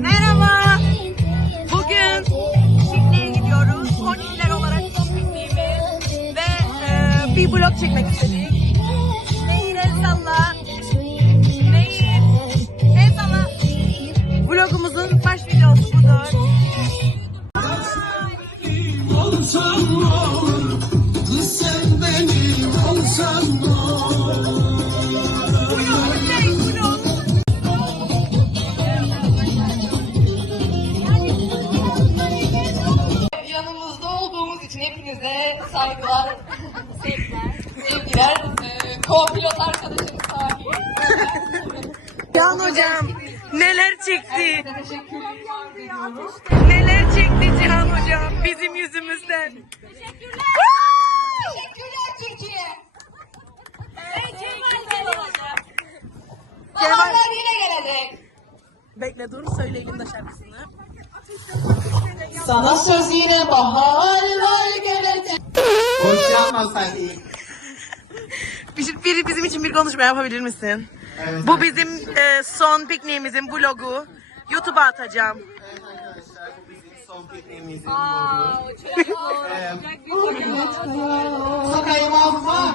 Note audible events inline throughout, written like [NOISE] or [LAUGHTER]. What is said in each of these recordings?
Merhaba. Bugün çiftliğe gidiyoruz. Koniler olarak pikniğimiz ve e, bir vlog çekmek istedik. Herkese teşekkür ediyoruz. Neler çekti Cihan hocam bizim yüzümüzden. Teşekkürler Türkiye. Baharlar yine gelecek. Bekle dur söyleyelim de şarkısını. Sana söz yine baharlar gelecek. Hoş yapmasaydın Bir, şey- biri bizim için bir konuşma yapabilir misin? Evet. Bu bizim e, son pikniğimizin vlogu. YouTube'a atacağım. Evet arkadaşlar bu bizim son pikniğimizin vlogu Sokayım abla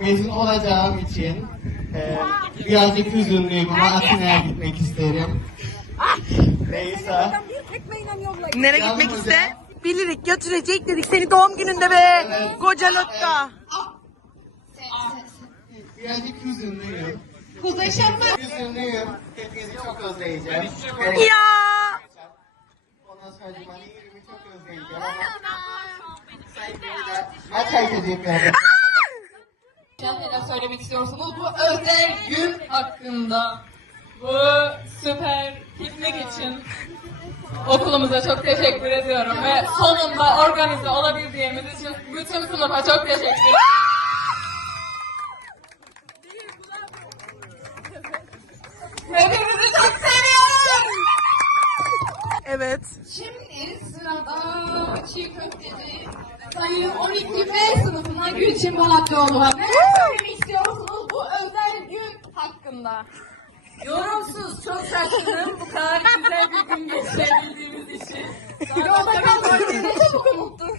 Mezun olacağım için e, birazcık üzünlüyüm ama Atina'ya gitmek isterim Neyse Nereye gitmek iste? Bilirik götürecek dedik seni doğum gününde be. Kocalıkta. Birazcık hüzünlüyüm. Kuzeyşen Hüzünlüyüm. Hepinizi çok özleyeceğim. Ya. Ondan sonra Manihir'imi çok özleyeceğim saygıyı da aç içeceklerden. Neler söylemek istiyorsunuz bu özel gün hakkında? Bu süper piknik için okulumuza çok teşekkür ediyorum ve sonunda organize olabildiğimiz için bütün sınıfa çok teşekkür ederim. Hepinizi çok seviyorum. Evet. Şimdi sırada çiğ köfteci sayı 12 B sınıfına Gülçin Polatlıoğlu var. Neler söylemek istiyorsunuz bu özel gün hakkında? Yorumsuz çok şaşkınım bu kadar güzel bir gün geçirebildiğimiz için. Yolda kalmayı ne çabuk unuttun.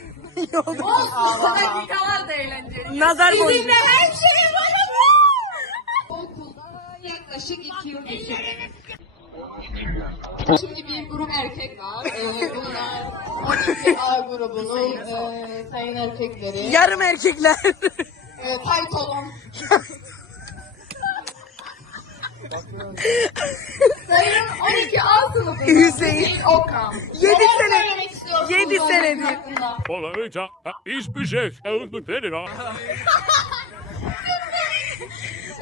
Olsun bu dakikalar da eğlenceli. Nazar Sizinle boncuğu. her şey yaklaşık iki geçirdim. Şimdi bir grup erkek var. Ee, bunlar 12 A grubunun e, sayın erkekleri. Yarım erkekler. E, tayt olan. sayın 12 A sınıfından Hüseyin. Okan. Yedi Neler sene- söylemek istiyorsunuz yedi bu senedir. hakkında? Polarica hiçbir şey öldürtmedi [LAUGHS]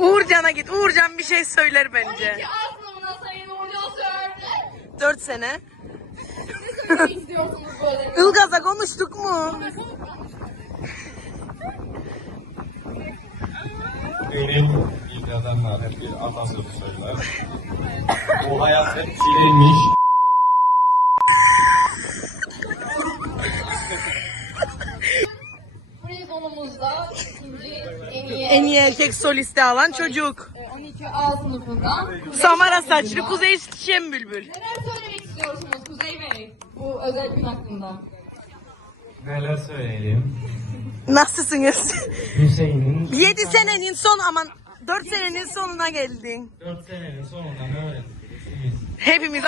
Uğurcan'a git. Uğurcan bir şey söyler 12 bence. A sınıfından sayın Uğurcan Söğürde. 4 sene. Ne [LAUGHS] söylemek istiyorsunuz böyle? Ilgaz'a konuştuk mu? Benim ilk adamlar hep bir atasözü söyler. Bu hayat hep çileymiş. Prizonumuzda ikinci en iyi, erkek solisti alan çocuk. e, 12 A sınıfından. Samara saçlı Kuzey Şen Bülbül. Neler söylemek istiyorsunuz Kuzey Bey bu özel gün hakkında? Neler söyleyeyim? Nasılsınız? Hüseyin'in 7 senenin son aman 4 senenin sonuna geldin. 4 senenin sonunda ne öğrendik? Hepimiz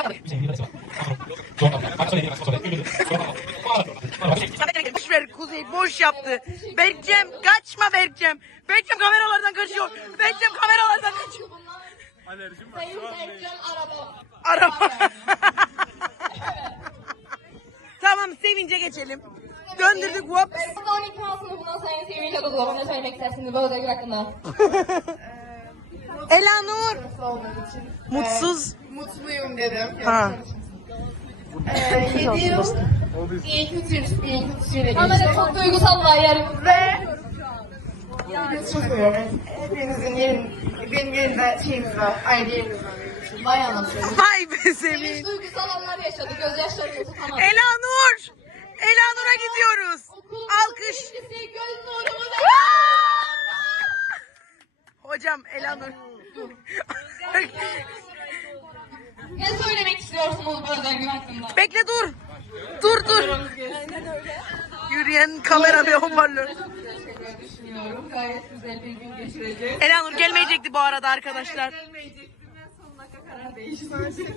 Boş ver Kuzey boş yaptı. Berkcem kaçma Berkcem. Berkcem kameralardan kaçıyor. Berkcem kameralardan kaçıyor. Sayın Berkcan Araba. Araba. tamam sevince geçelim. Döndürdük hop. Burada 12 A sınıfından Sayın Sevinç Adılova ne söylemek istersiniz bu gün hakkında? [LAUGHS] Olduğum için Mutsuz. mutluyum dedim. Ha. Ee, 7 yıl iyi kötü iyi geçti. de çok duygusallar yerimizde. Ve yani çok seviyorum. Hepinizin yerin, benim yerimde şeyimiz var. Aynı yerimiz var. Bayağı anlatıyorum. Vay be Sevinç Sevinç. duygusal anlar yaşadı. Gözyaşlarını tutamadı. Elanur. Elanur'a gidiyoruz. Alkış. Birincisi göz nurumu Hocam Elanur. Ne söylemek istiyorsunuz bu özel gün hakkında? Bekle dur. Dur dur. Yürüyen kamera ve hoparlör. Düşünüyorum. Gayet güzel bir gün geçireceğiz. Elanur gelmeyecekti bu arada arkadaşlar. Gelmeyecektim. Teşekkür.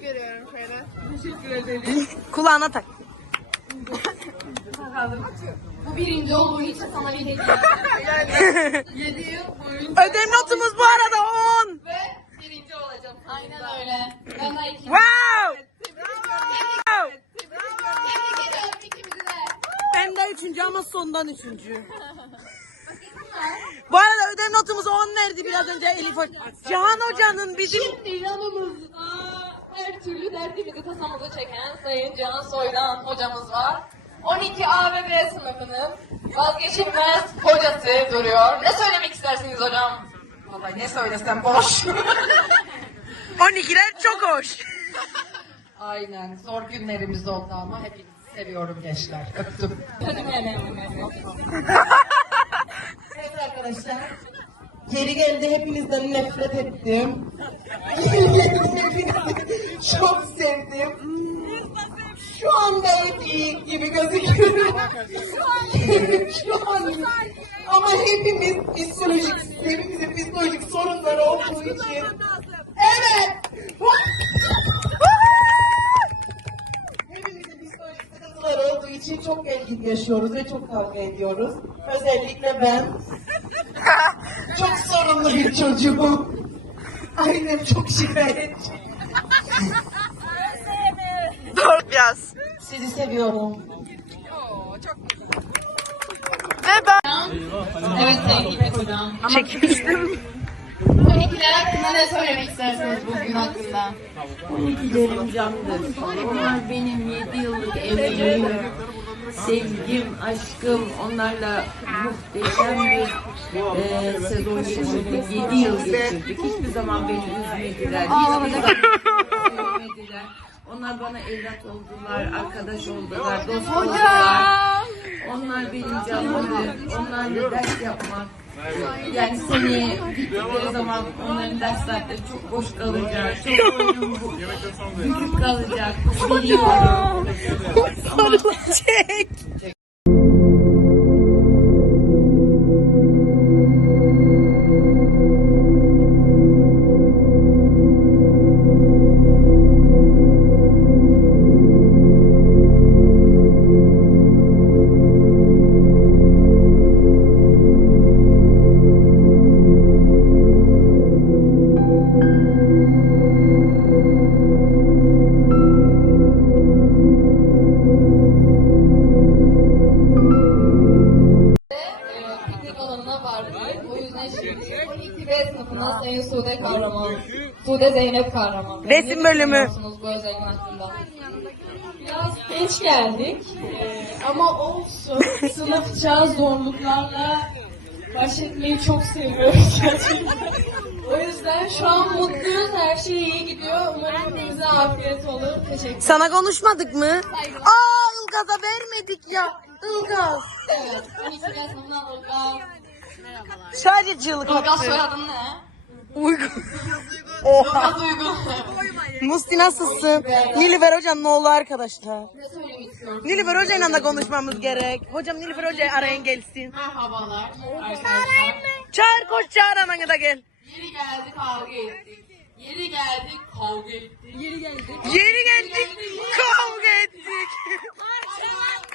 Teşekkür ederim. Kulağına tak. Bu birinci olduğu için sana bir hediye. [LAUGHS] 7 yıl boyunca Ödev notumuz bu arada 10. ve birinci olacağım. Aynen öyle. Ben de ikinci. Wow. Tebrik ediyorum ikimizi de. Ben de üçüncü ama sondan üçüncü. Bu arada ödev notumuz 10 verdi biraz önce Elif Hoca. Cihan Hoca'nın bizim... Şimdi yanımızda her türlü derdimizi tasamızı çeken Sayın Can Soydan hocamız var. 12 A ve B sınıfının vazgeçilmez hocası duruyor. Ne söylemek istersiniz hocam? Vallahi ne söylesem boş. [LAUGHS] 12'ler çok hoş. Aynen. Zor günlerimiz oldu ama hepinizi seviyorum gençler. Öptüm. Evet arkadaşlar. Geri geldi hepinizden nefret ettim. [LAUGHS] Çok sevdim. Şu an gayet iyi gibi gözüküyor. Şu an. Ama hepimiz psikolojik, hepimizin psikolojik sorunları olduğu için. Evet. İçin çok gergin yaşıyoruz ve çok kavga ediyoruz. Özellikle ben. [LAUGHS] çok sorunlu bir çocuğum. Annem çok şikayetçi. Dur biraz. Sizi seviyorum. Ve ben Evet Hikmet Hocam. çekmiştim. 12'ler hakkında ne söylemek istersiniz bugün hakkında? Giderim candır. Onlar benim yedi yıllık emeğim, sevgim, aşkım. Onlarla muhteşem bir e, sezon geçirdik. Yedi yıl geçirdik. Hiçbir zaman beni üzmediler. Hiçbir zaman üzmediler. Onlar bana evlat oldular, arkadaş oldular, dost oldular. Onlar benim canımdır. Onlarla ders yapmak. Yani seneye gittikleri zaman onların dersleri çok boş kalacak. Çok bükük kalacak. Biliyorum. Çek. O yüzden şimdi 12 B sınıfından Sayın Sude Kahraman, Sude Zeynep Kahraman. Resim bölümü. bu özel gün hakkında? Biraz geç geldik Ee, ama olsun. [LAUGHS] Sınıfça zorluklarla baş etmeyi çok seviyoruz gerçekten. O yüzden şu an mutluyuz. Her şey iyi gidiyor. Umarım bize afiyet olur. Teşekkür Sana konuşmadık mı? Aa Ilgaz'a vermedik ya. Ilgaz. Evet. 12 B sınıfından Ilgaz. Sadece çığlık Ilgaz soyadın ne? Uygun. Oha. Ilgaz Uygun. Musti nasılsın? Nilüfer hocam ne oldu arkadaşlar? Ne söylemek istiyorsun? Nilüfer hocayla da konuşmamız gerek. Hocam Nilüfer hocayı arayın gelsin. Merhabalar arkadaşlar. Çağır koş çağır ananı da gel. Yeri geldi kavga ettik. Yeri geldi kavga ettik. Yeri geldi. Yeri geldik kavga ettik. Yine buradayız.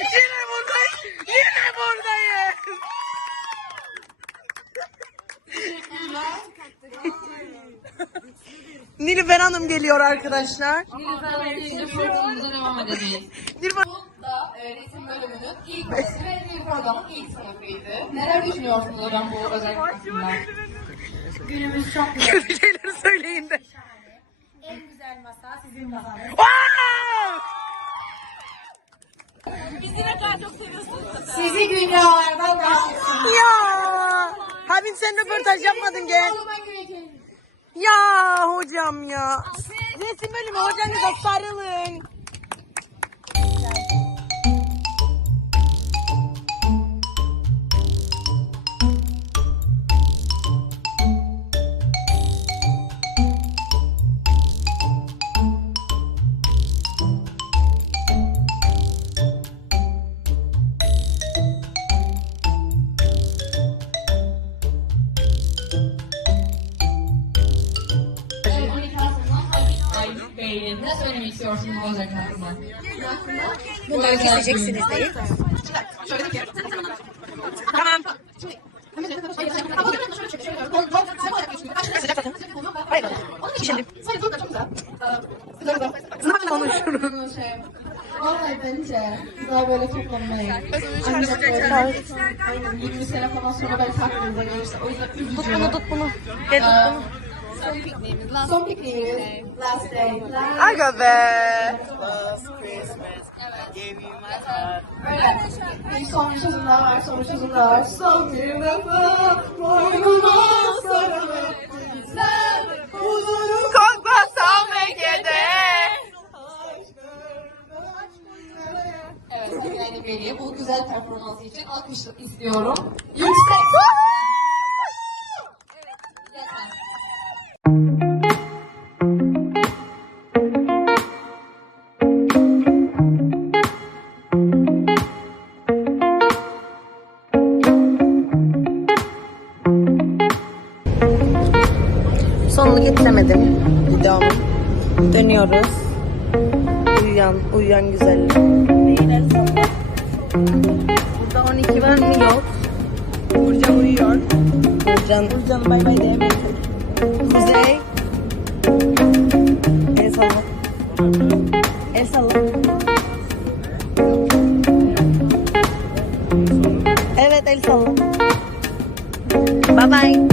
Yine buradayız. Yine buradayız. Nilüfer Hanım geliyor arkadaşlar. Nilüfer'le devam edeceğiz. Nilüfer da e, resim bölümünün ilk dersi ve Nilüfer hocamın ilk sınıfıydı. Neler düşünüyorsunuz hocam bu özel hakkında? Günümüz çok kötü şeyler söyleyin de. En güzel masa sizin masanız. Wow! Sizi dünyalardan daha çok. Ya! Habib sen röportaj yapmadın gel. Ya hocam ya. Resim bölümü hocanıza sarılın. Özel gün hakkında? Bunları keseceksiniz değil. Tamam. Hayır. Şimdi. Konuşurum? Vallahi bence daha böyle toplanmayı. Ancak böyle aynen 20 sene falan sonra belki aklınıza gelirse. O yüzden üzücü. Tut bunu tut bunu. Gel tut bunu. Son pikniğimiz. Last day. Last Aga be. Daha var. Son bir defa boynuma sarılıp güzel huzurum Koklasam Ege'de. Evet, Sevgili Bey'e bu güzel performansı için alkış istiyorum. Yüksek. uyuyan, uyuyan güzellik. Burada 12 var mı? Yok. Burcan uyuyor. Burcan. Burcan bay bay diyemiyor. Kuzey. El salla. El salla. Evet el salla. Bye bye.